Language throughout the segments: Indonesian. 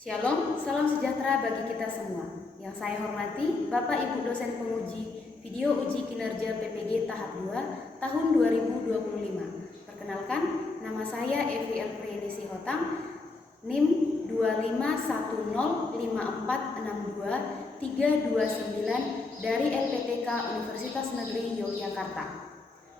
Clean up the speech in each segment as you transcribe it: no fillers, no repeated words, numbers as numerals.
Shalom, salam sejahtera bagi kita semua. Yang saya hormati Bapak Ibu dosen penguji video uji kinerja PPG tahap 2 tahun 2025. Perkenalkan, nama saya Evi Elfrieni Sihotang, NIM 25105462329 dari LPTK Universitas Negeri Yogyakarta.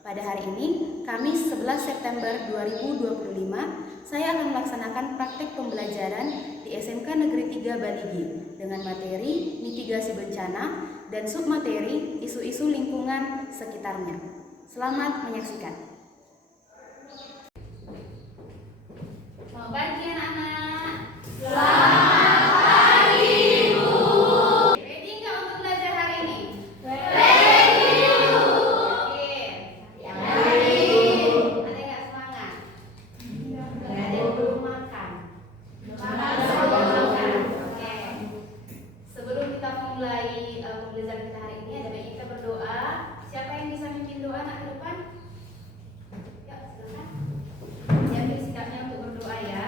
Pada hari ini, Kamis 11 September 2025, saya akan melaksanakan praktek pembelajaran di SMK Negeri 3 Baligi dengan materi mitigasi bencana dan submateri isu-isu lingkungan sekitarnya. Selamat menyaksikan. Selamat pagi anak-anak. Selamat pagi, Bu. Ready nggak untuk belajar hari ini? Ready, Bu. Oke. Ready. Ada nggak semangat? Ada yang belum makan? Makan. Oke. Sebelum kita memulai pembelajaran kita hari ini, ada baiknya kita berdoa. Siapa yang bisa mimpin doa anak ke depan? Ya, silakan. Siapin sikapnya untuk berdoa ya.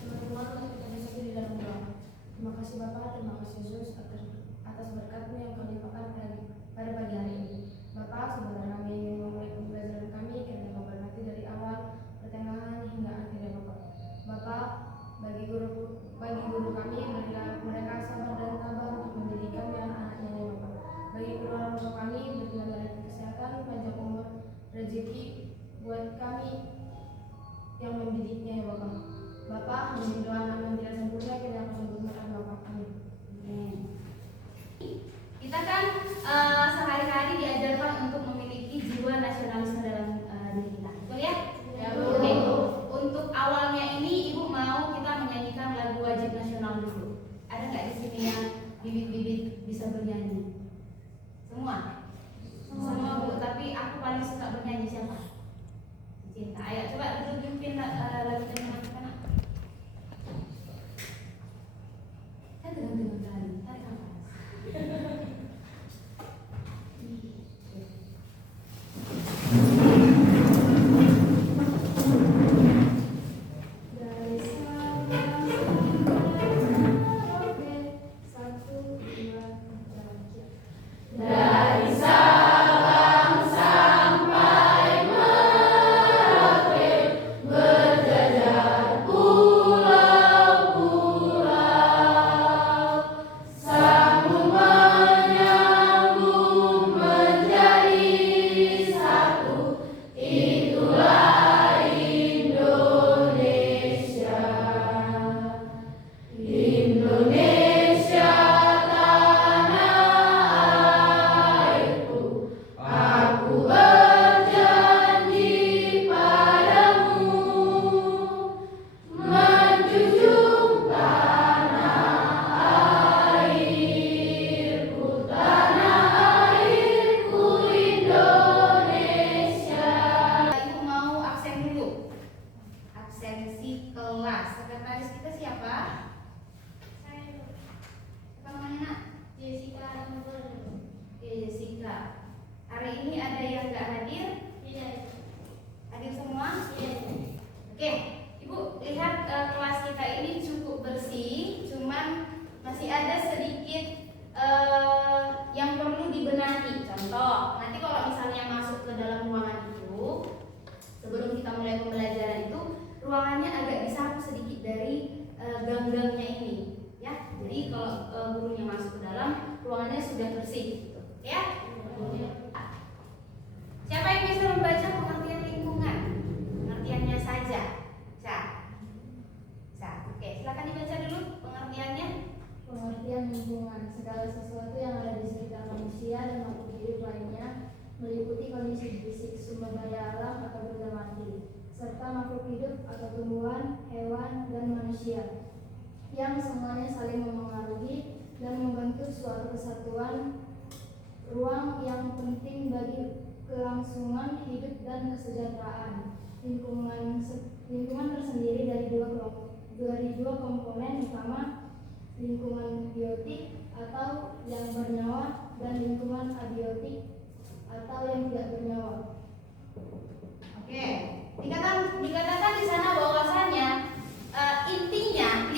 Teman-teman, mari kita bersatu di dalam doa. Terima kasih Bapak, terima kasih Yesus atas berkat-Mu yang kau limpahkan pada pagi hari ini. Bapak, sebenarnya kami ingin memulai pembelajaran kami karena Kau berkati dari awal, pertengahan hingga akhirnya Bapak. Bapak, bagi guru kami, berilah mereka sabar dan tabah untuk mendidik kami anak-anaknya ya Bapak. Bagi kedua orang tua kami, berilah mereka kesehatan, panjang umur, rezeki buat kami yang mendidiknya ya Bapak. Bapak, kami doa anak yang tidak sempurna, kita akan sempurnakan Bapak. Amin. Kita kan sehari-hari diajarkan untuk memiliki jiwa nasionalisme dalam diri kita, betul ya? Ya, Oke. Bu. Untuk awalnya ini Ibu mau kita menyanyikan lagu wajib nasional dulu. Ada nggak di sini yang bibit-bibit bisa bernyanyi? Semua? Semua Bu. Tapi aku paling suka bernyanyi siapa? Cinta. Ayo coba dulu pimpin lagu teman-teman. Saya dengan kali. Tarik nafas. Dari Sabang sampai Merauke, 1, 2, 3. Dari Sabang sampai Merauke, berjajar pulau-pulau, sambung menyambung menjadi satu, itulah Indonesia. Indonesia tanah airku, aku berjanji padamu, menjunjung tanah airku Indonesia. Ibu mau absen dulu. Absensi kelas. Sekretaris kita siapa? Saya. Siapa namanya nak? Jessica Oke, Jessica. Hari ini ada yang nggak hadir? Iya. Hadir semua? Iya. Oke, Ibu lihat kelas kita ini cukup bersih, cuman masih ada sedikit yang perlu dibenahi. Contoh, nanti kalau misalnya masuk ke dalam ruangan itu, sebelum kita mulai pembelajaran itu, ruangannya agak disapu sedikit dari gang-gangnya ini, ya. Jadi kalau gurunya masuk ke dalam, ruangannya sudah bersih, gitu. Ya. Siapa yang bisa membaca pengertian lingkungan? Pengertiannya saja. Oke, silakan dibaca dulu pengertiannya. Pengertian lingkungan, segala sesuatu yang ada di sekitar manusia dan makhluk hidup lainnya, meliputi kondisi fisik, sumber daya alam atau benda mati, serta makhluk hidup atau tumbuhan, hewan, dan manusia, yang semuanya saling memengaruhi dan membentuk suatu kesatuan ruang yang penting bagi kelangsungan hidup dan kesejahteraan. Lingkungan tersendiri dari dua komponen utama, lingkungan biotik atau yang bernyawa dan lingkungan abiotik atau yang tidak bernyawa. Oke, dikatakan di sana bahwasanya intinya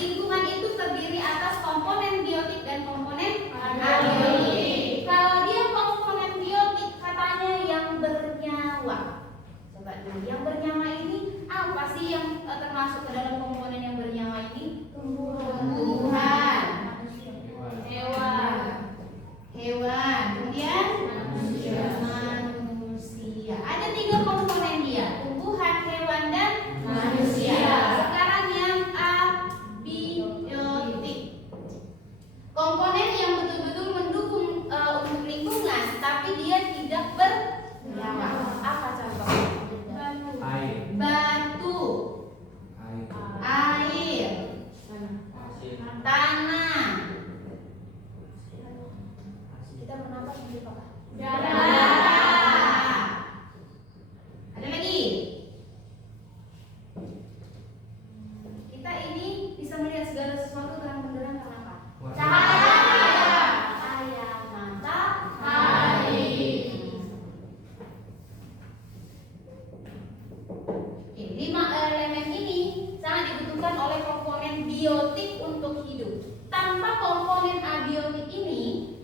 dibutuhkan oleh komponen biotik untuk hidup. Tanpa komponen abiotik ini,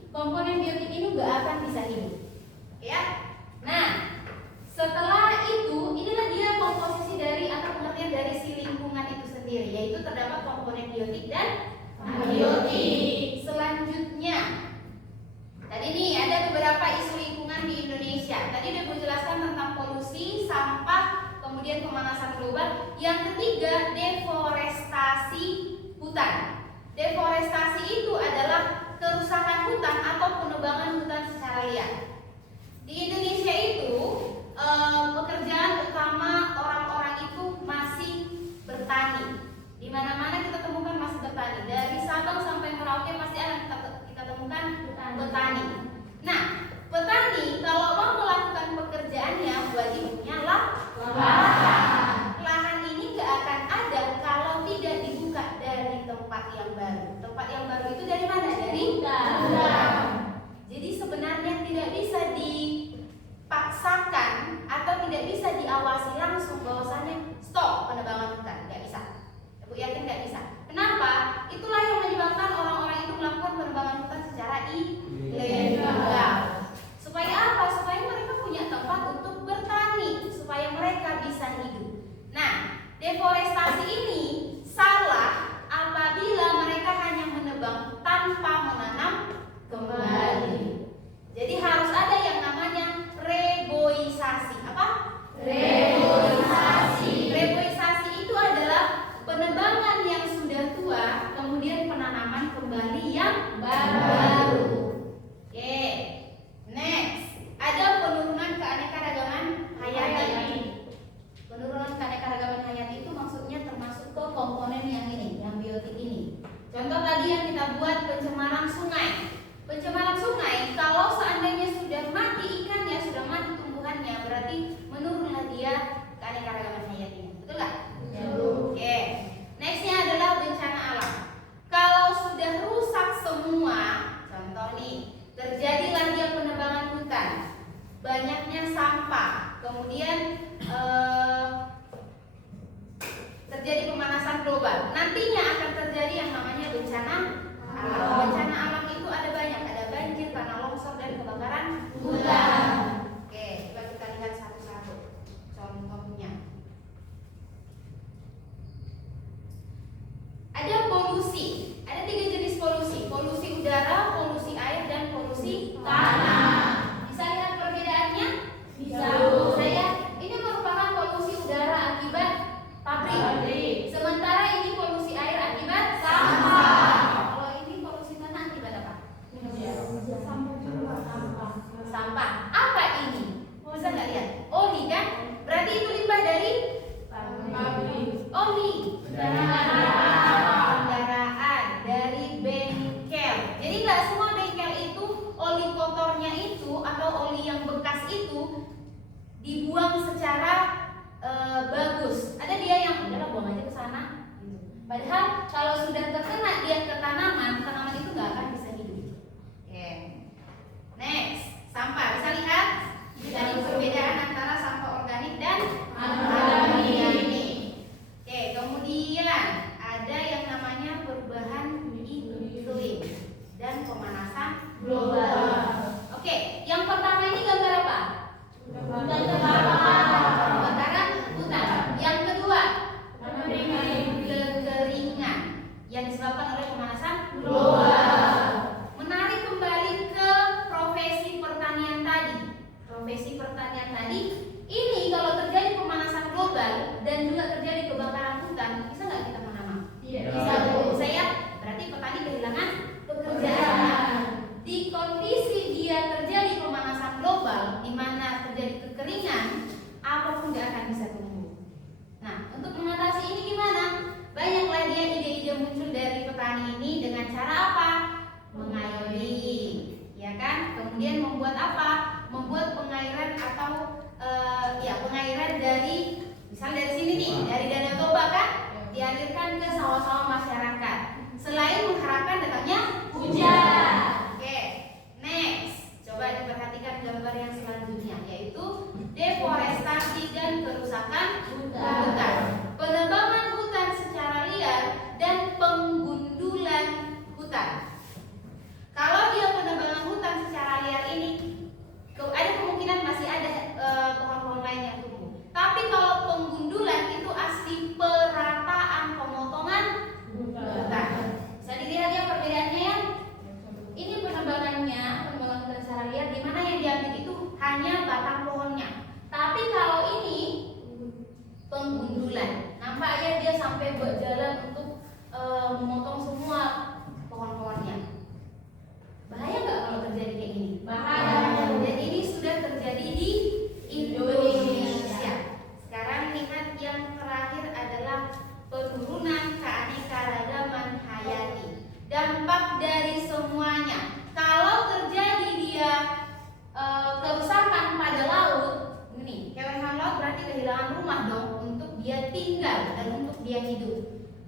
nggak akan bisa hidup. Ya. Nah, setelah itu, inilah dia komposisi dari atau pengertian dari si lingkungan itu sendiri, yaitu terdapat komponen biotik dan abiotik. Selanjutnya, tadi nih ada beberapa isu lingkungan di Indonesia. Tadi udah gue jelaskan tentang polusi, sampah, kemudian pemanasan global. Yang ketiga, deforestasi hutan. Deforestasi itu adalah kerusakan hutan atau penebangan hutan secara liar. Di Indonesia itu pekerjaan utama orang-orang itu masih bertani. Di mana-mana kita temukan masih bertani. Dari Sabang sampai Merauke pasti akan kita temukan petani. Nah, petani kalau mau melakukan pekerjaannya wajib punya lahan. Lahan ini gak akan ada kalau tidak dibuka dari tempat yang baru. Tempat yang baru itu dari mana? Dari hutan. Jadi sebenarnya tidak bisa dipaksakan atau tidak bisa diawasi langsung bahwasannya stop penebangan hutan, nggak bisa. Ibu yakin nggak bisa. Kenapa? Itulah yang menyebabkan orang-orang itu melakukan penebangan hutan secara ilegal. Supaya apa? Supaya mereka punya tempat untuk bertani, supaya mereka bisa hidup. Nah, deforestasi ini salah apabila mereka hanya menebang tanpa menanam kembali. Jadi harus ada yang namanya reboisasi. Apa? Reboisasi. Reboisasi itu adalah penebangan yang sudah tua, kemudian penanaman kembali yang baru. Oke. Next, ada penurunan keanekaragaman hayati. Penurunan keanekaragaman hayati itu maksudnya termasuk ke komponen yang ini, yang biotik ini. Contoh tadi yang kita buat pencemaran sungai. Pencemaran sungai, kalau seandainya sudah mati ikannya, sudah mati tumbuhannya, berarti menurunlah dia keanekaragaman hayatinya. Betul nggak? Oke. Nextnya adalah bencana alam. Kalau sudah rusak semua, contoh nih, terjadilah dia penebangan hutan, banyaknya sampah, kemudian terjadi pemanasan global. Nantinya akan terjadi yang namanya bencana alam. Bencana alam itu ada banyak, ada banjir, tanah longsor, dan kebakaran hutan. Oke, coba kita lihat satu-satu contohnya. Ada polusi, ada 3 jenis polusi: polusi udara, polusi air, dan polusi tanah. Bisa lihat perbedaannya? Bisa. Saya ini merupakan polusi udara akibat pabrik. Sementara ini polusi air akibat sampah. Kalau ini polusi tanah akibat apa? Sampah. Apa ini? Bisa nggak lihat? Oli kan? Berarti itu limbah dari oli. Kendaraan dari bengkel. Jadi nggak semua bengkel itu oli kotornya itu atau oli yang bekas itu dibuang secara bagus. Ada dia yang udahlah buang aja ke sana. Padahal kalau sudah terkena dia ke tanaman, tanaman itu nggak akan bisa hidup. Oke. Next, sampah. Bisa lihat? Bisa lihat perbedaan antara sampah organik dan anorganik. Oke, kemudian ada yang namanya perubahan iklim dan pemanasan global. Oke, yang pertama ini gambar apa? Kebakaran hutan. Yang kedua, kekeringan yang disebabkan oleh pemanasan global. Menarik kembali ke profesi pertanian tadi. Profesi pertanian tadi, ini kalau terjadi pemanasan global dan juga terjadi kebakaran hutan, bisa nggak kita menanam? Bisa. Saya berarti petani kehilangan pekerjaan. Di kondisi dia terjadi pemanasan global, di mana terjadi kekeringan, apapun nggak akan bisa tumbuh. Nah, untuk mengatasi ini gimana? Banyaklah dia ide-ide muncul dari petani ini dengan cara apa? Mengairi, ya kan? Kemudian membuat apa? Membuat pengairan atau pengairan dari, misal dari sini nih, dari Danau Toba kan, dialirkan ke sawah-sawah masyarakat. Selain mengharapkan datangnya hujan. Oke, next, coba diperhatikan gambar yang selanjutnya, yaitu deforestasi dan kerusakan hutan. Penebangan hutan secara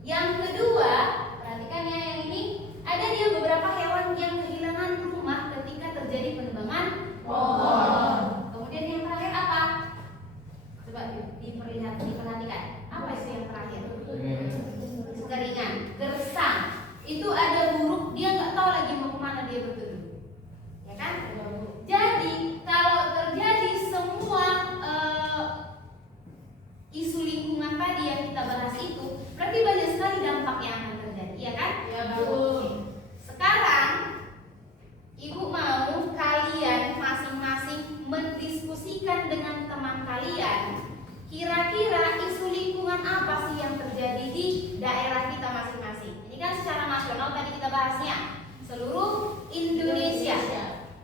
Yang kedua, perhatikan ya yang ini, ada dia beberapa hewan yang kehilangan rumah ketika terjadi penebangan pohon. Kemudian yang terakhir apa? Coba diperhatikan. Apa itu yang terakhir? Kekeringan, gersang. Itu ada buruk, dia nggak tahu lagi mau kemana dia berteduh, ya kan? Jadi kalau terjadi semua isu lingkungan tadi yang kita bahas itu, berarti banyak sekali dampak yang akan terjadi, ya kan? Ya, betul. Sekarang ibu mau kalian masing-masing mendiskusikan dengan teman kalian, kira-kira isu lingkungan apa sih yang terjadi di daerah kita masing-masing. Ini kan secara nasional tadi kita bahasnya, seluruh Indonesia.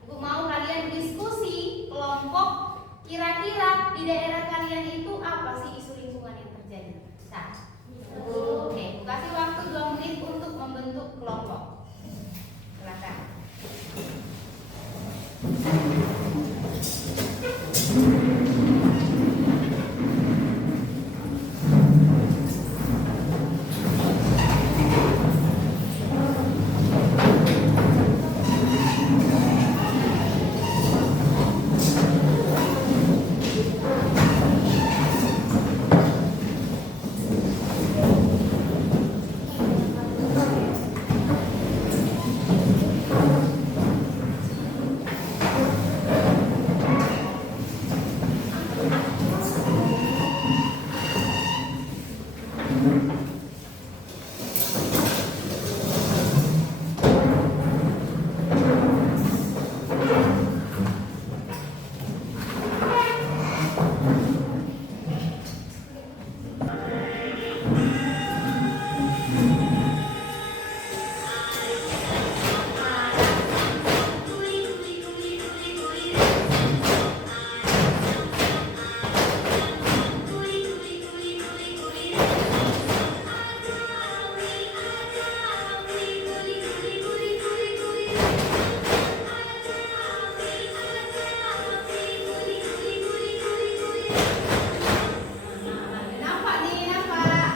Ibu mau kalian diskusi kelompok, kira-kira di daerah kalian itu apa sih isu lingkungan yang terjadi. Nah, oke, ibu kasih waktu 2 menit untuk membentuk kelompok. Silakan. Nampak nih, nampak.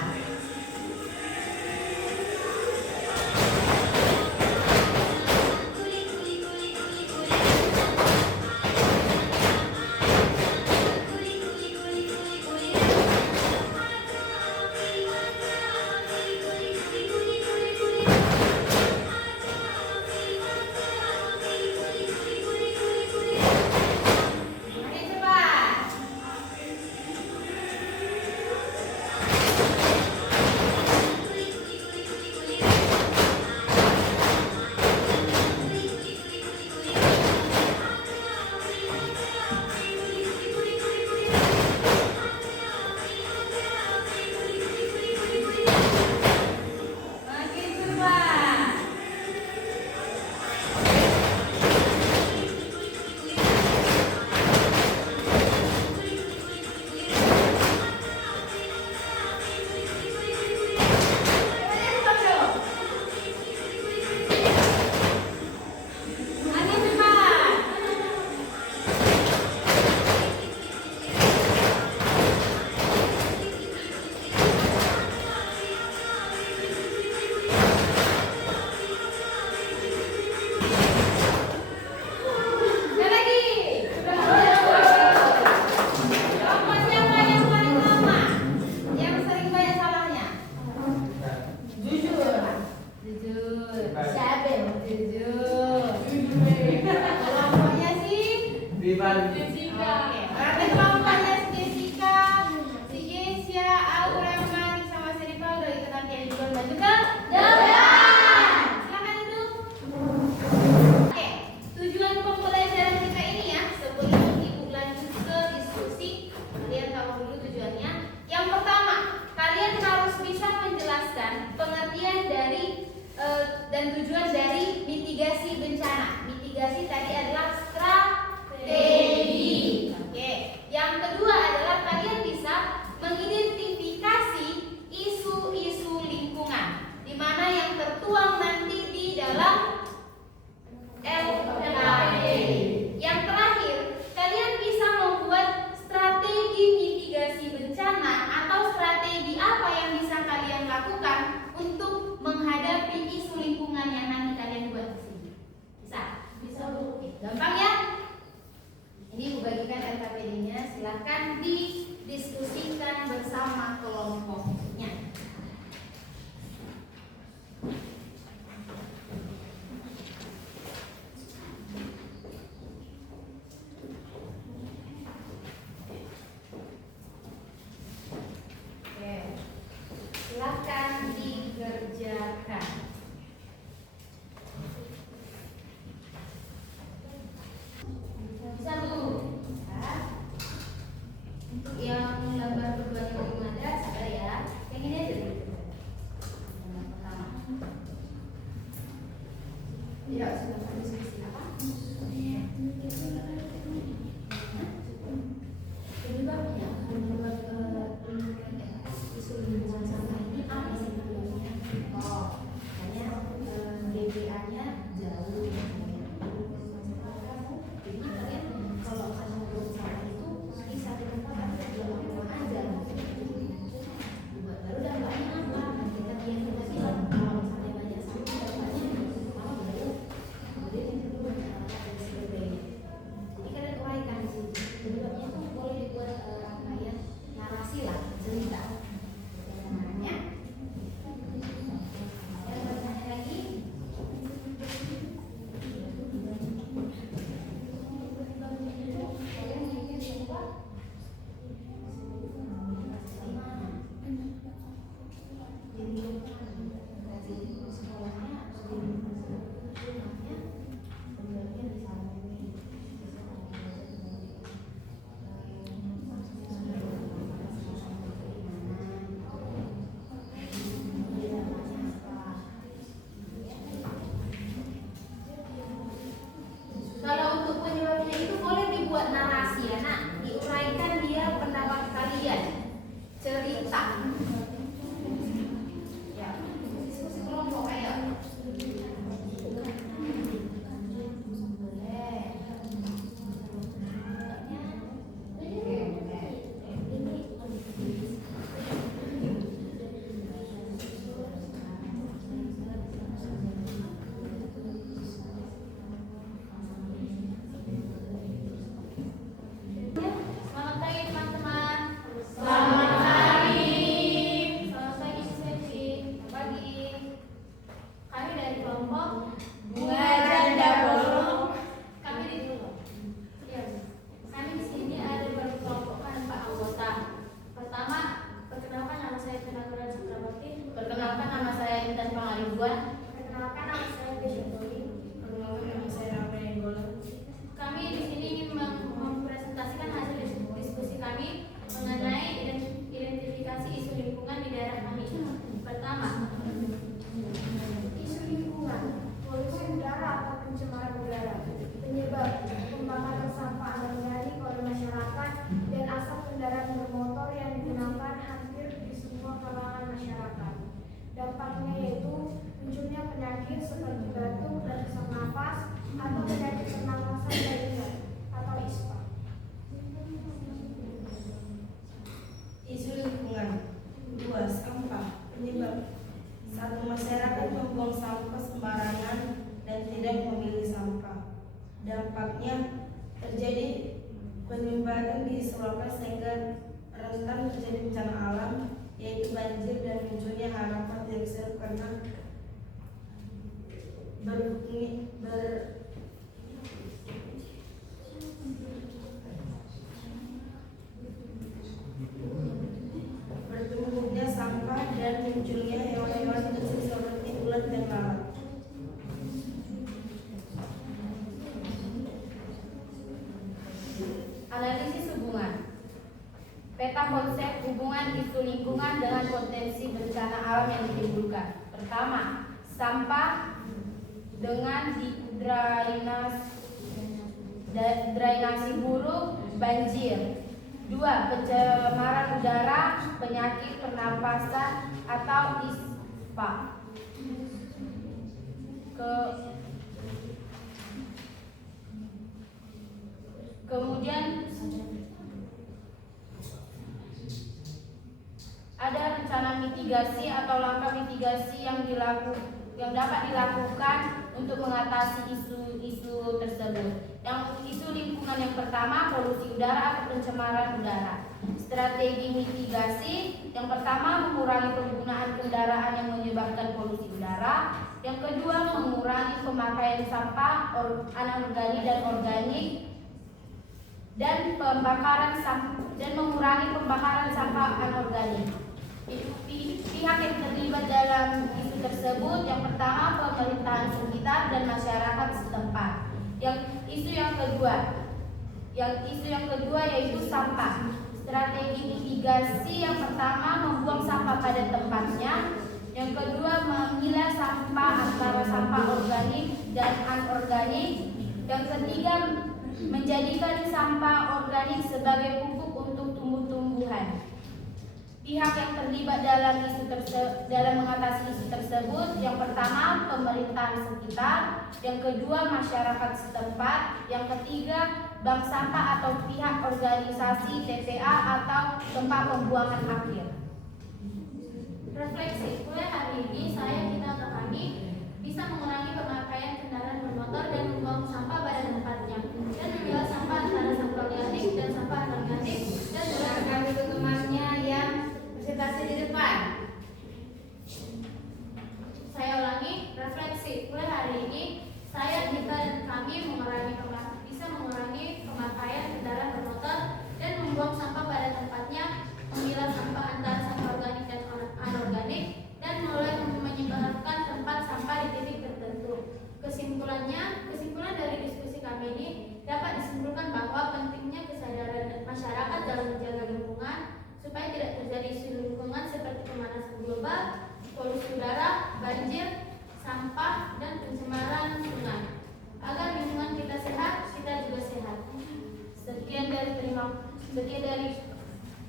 Oke, cepat. Makin cepat. Makin cepat. Dan lagi. Kelompok siapa yang paling lama? Yang sering banyak salahnya? Jujur. Jujur. Siapa? Jujur. Kelompoknya sih? Jessica. Oke. Berarti kelompoknya si Jessica, si Kesia, Aura, Mari, sama si Rival udah ikutan kayak juga maju ke depan. Silakan duduk. Oke. Tujuan pembelajaran kita ini ya, sebelum ibu lanjut ke diskusi, kalian tahu dulu tujuannya. Yang pertama, kalian harus bisa menjelaskan pengertian dari dan tujuan dari mitigasi bencana. Mitigasi tadi adalah strategi. Oke. Yang kedua adalah kalian bisa mengidentifikasi isu-isu lingkungan, di mana yang tertuang nanti di dalam LKP. Yang terakhir, kalian bisa membuat strategi mitigasi bencana atau strategi apa yang bisa kalian lakukan Tidak, silakan diskusi apa? Penyebabnya, penyebab isu lingkungan sampah ini apa sih sebetulnya? Oh, hanya DPA-nya jauh. Jadi kalian kalau kamu buang sampah itu di satu tempat atau di rumah aja. Baru dampaknya apa? Ketika kita bilang kalau misalnya banyak sampah, dampaknya malah baru kemudian yang kedua masyarakat dan sebagainya. Jadi kalian uraikan di situ. Penyebabnya tuh boleh dibuat narasi lah, cerita. Namanya. Yang bertanya lagi. Kalau untuk penyebabnya itu boleh dibuat narasi ya nak, diuraikan dia pendapat kalian, cerita. Ya, diskusi kelompok ayo. Selamat pagi teman-teman. Selamat pagi. Selamat pagi Sevi. Selamat pagi. Kami dari kelompok Bunga Janda Bolong. Kami di ya, kami di sini ada berkelompokkan 4 anggota. Pertama, perkenalkan nama saya Penaturan Sukrawati. Perkenalkan nama saya Intan Pangaribuan. Perkenalkan nama saya Besantoli. Perkenalkan nama saya Rama Enggola. Kami di sini ingin mempresentasikan hasil diskusi kami mengenai identifikasi isu lingkungan di daerah kami. Pertama, isu lingkungan, polusi udara atau pencemaran udara, penyebab pembakaran sampah anorganik oleh masyarakat dan asap kendaraan bermotor yang digunakan hampir di semua kalangan masyarakat. Dampaknya yaitu munculnya penyakit seperti batuk dan sesak nafas atau penyakit pernapasan lainnya atau ISPA. Isu lingkungan. 2. Sampah. Penyebab. 1. Masyarakat membuang sampah sembarangan dan tidak memilih sampah. Dampaknya terjadi penyumbatan di Sulawesi sehingga rentan terjadi bencana alam yaitu banjir dan munculnya harapan tidak sehat karena bertumbuhnya sampah dan munculnya hewan-hewan kecil seperti ulat dan lalat. Analisis hubungan. Peta konsep hubungan isu lingkungan dengan potensi bencana alam yang ditimbulkan. Pertama, sampah dengan drainasi buruk, banjir. 2. Pencemaran udara, penyakit pernapasan atau ISPA. Kemudian ada rencana mitigasi atau langkah mitigasi yang dapat dilakukan untuk mengatasi isu tersebut. Yang isu lingkungan yang pertama, polusi udara atau pencemaran udara. Strategi mitigasi yang pertama, mengurangi penggunaan kendaraan yang menyebabkan polusi udara. Yang kedua, mengurangi pemakaian sampah anorganik dan organik dan mengurangi pembakaran sampah anorganik. Pihak yang terlibat dalam isu tersebut yang pertama pemerintahan sekitar dan masyarakat setempat. Isu yang kedua yaitu sampah. Strategi mitigasi yang pertama membuang sampah pada tempatnya. Yang kedua memilah sampah antara sampah organik dan anorganik. Yang ketiga, menjadikan sampah organik sebagai pupuk untuk tumbuh-tumbuhan. Pihak yang terlibat dalam mengatasi isu tersebut, yang pertama pemerintahan sekitar, yang kedua masyarakat setempat, yang ketiga bank sampah atau pihak organisasi TPA atau tempat pembuangan akhir. Refleksi, mulai hari ini saya Gita atau kami bisa mengurangi pemakaian kendaraan bermotor dan membuang sampah pada tempatnya dan memilah sampah antara sampah organik dan sampah anorganik dan Kami teman-temannya yang presentasi di depan. Saya ulangi, refleksi, mulai hari ini saya Gita dan kami bisa mengurangi pemakaian kendaraan bermotor dan membuang sampah pada tempatnya, memilah sampah antara sampah organik dan anorganik dan mulai menyebarkan tempat sampah di titik tertentu. Kesimpulan dari diskusi kami ini dapat disimpulkan bahwa pentingnya kesadaran masyarakat dalam menjaga lingkungan supaya tidak terjadi isu lingkungan seperti pemanasan global, polusi udara, banjir, sampah, dan pencemaran sungai. Agar lingkungan kita sehat, kita juga sehat. Sekian dari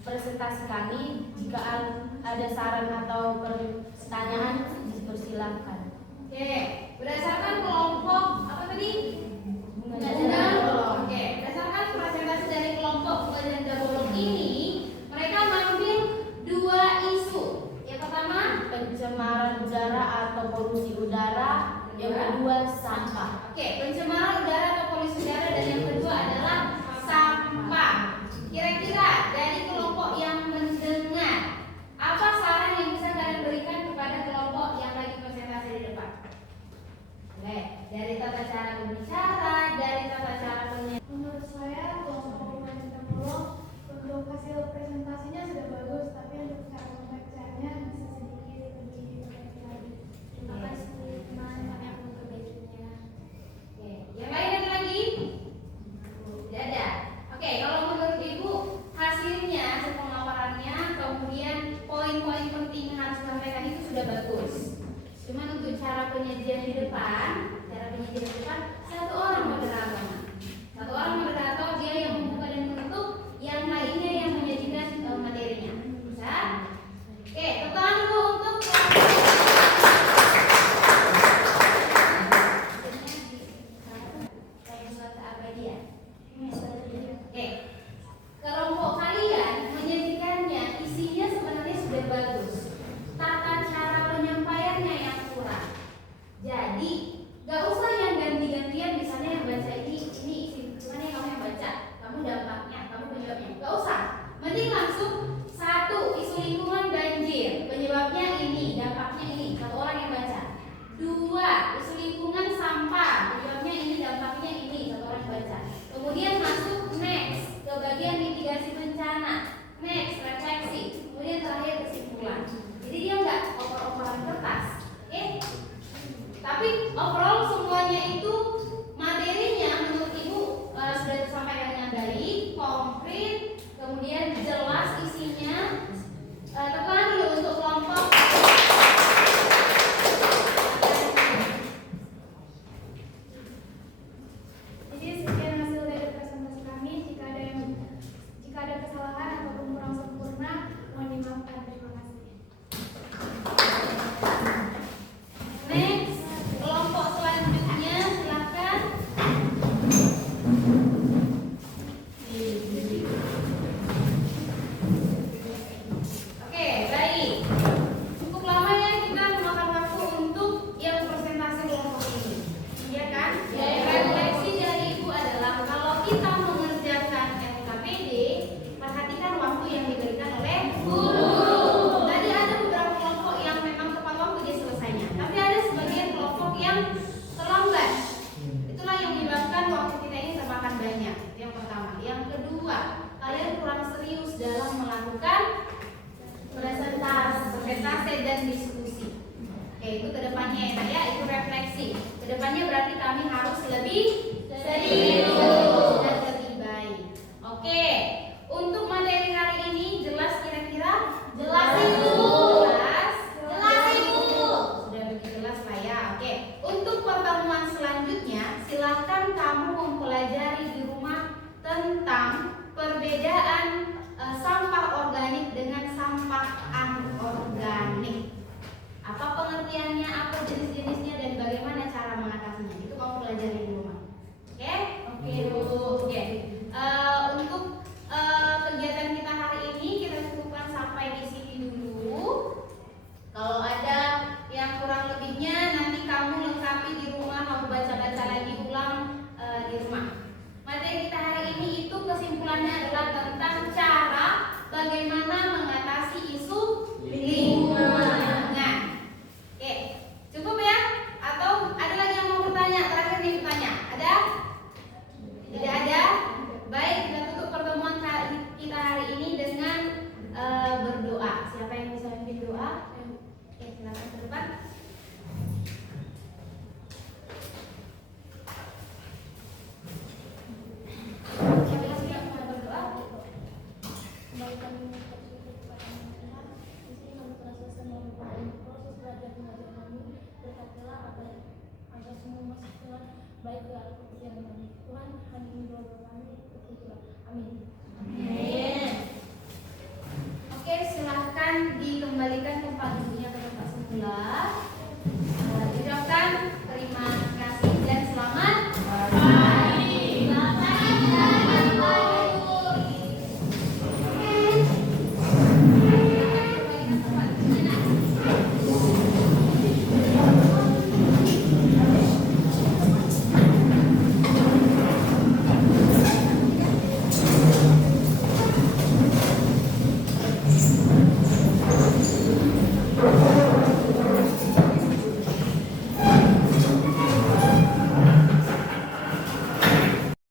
presentasi kami. Jika ada saran atau pertanyaan, dipersilakan. Oke, berdasarkan kelompok apa tadi? Bunga dan bolong. Oke, berdasarkan presentasi dari kelompok bunga dan bolong ini, mereka mengambil dua isu. Yang pertama, pencemaran udara atau polusi udara. Yang kedua, sampah. Oke, pencemaran udara atau polusi udara, dan yang kedua adalah sampah. Kira-kira dari kelompok yang mendengar, apa saran yang bisa kalian berikan kepada kelompok yang lagi presentasi di depan? Oke, dari tata cara berbicara, dari tata cara Menurut saya, kelompok bunga dan bolong untuk hasil presentasinya sudah bagus, tapi untuk cara pembacanya bisa sedikit lebih baik lagi. Terima kasih teman-teman yang memperbaikinya. Oke, yang lain ada lagi? Tidak ada. Oke, kalau menurut Ibu hasilnya, hasil pemaparannya, kemudian poin-poin penting yang harus disampaikan itu sudah bagus. Cuman untuk cara penyajian di depan, satu orang moderator dia yang membuka dan menutup, yang lainnya yang menyajikan materinya. Bisa? Oke, tepuk tangan dulu untuk Oke, kelompok kalian menyajikannya isinya sebenarnya sudah bagus. Tata cara penyampaiannya yang kurang. Jadi gak usah yang ganti-gantian, misalnya yang baca ini isi mana kamu yang baca, kamu dampaknya, kamu penyebabnya. Gak usah. Mending langsung satu, isu lingkungan banjir, penyebabnya ini, dampaknya ini, satu orang yang baca. Dua, isu lingkungan sampah, penyebabnya ini, dampaknya ini, satu orang yang baca. Kemudian masuk next ke bagian mitigasi bencana, next refleksi, kemudian terakhir kesimpulan. Jadi dia nggak oper-operan kertas, oke? Tapi overall semuanya itu materinya menurut Ibu sudah tersampaikan dengan baik, konkret, kemudian jelas isinya. Tekan dulu untuk kelompok. Jadi sekian hasil dari presentasi kami. Jika ada kesalahan ataupun kurang sempurna, mohon dimaafkan. Terima kasih. Next, kelompok selanjutnya silakan. Oke, baik. Cukup lama ya kita memakan waktu untuk yang presentasi kelompok ini. Iya kan? Refleksi dari Ibu adalah kalau kita mengerjakan LKPD, perhatikan waktu yang diberikan oleh guru. Tadi ada beberapa kelompok yang memang tepat waktu dia selesainya, tapi ada sebagian kelompok yang terlambat. Itulah yang menyebabkan waktu kita ini termakan banyak. Itu yang pertama. Yang kedua, kalian kurang serius dalam melakukan presentasi dan diskusi. Oke, itu kedepannya ya, itu refleksi. Kedepannya berarti kami harus lebih serius dan lebih baik. Oke, untuk materi hari ini jelas kira-kira? Jelas Ibu? Jelas Ibu? Sudah begitu jelas lah ya. Oke, untuk pertemuan selanjutnya jenis-jenisnya dan bagaimana cara mengatasinya. Itu kamu pelajari di rumah. Oke? Oke. Oke. Untuk kegiatan kita hari ini kita cukupkan sampai di sini dulu. Kalau ada yang kurang lebihnya nanti kamu lengkapi di rumah, kamu baca-baca lagi ulang di rumah. Materi kita hari ini itu kesimpulannya adalah tentang cara bagaimana mengatasi isu lingkungan. Oke, cukup ya? Atau ada lagi yang mau bertanya? Terakhir nih bertanya. Ada? Tidak ada? Baik, kita tutup pertemuan kita hari ini dengan berdoa. Siapa yang bisa memimpin doa? Oke, silakan ke depan. Siapa yang siap mau berdoa? Kembalikan bersyukur kepada Tuhan. Di sini kami telah selesai melakukan proses belajar mengajar kami. Berkatilah agar semua masuk Tuhan baik ke arah kepercayaan kami. Tuhan, kami ini doa kami. Amin.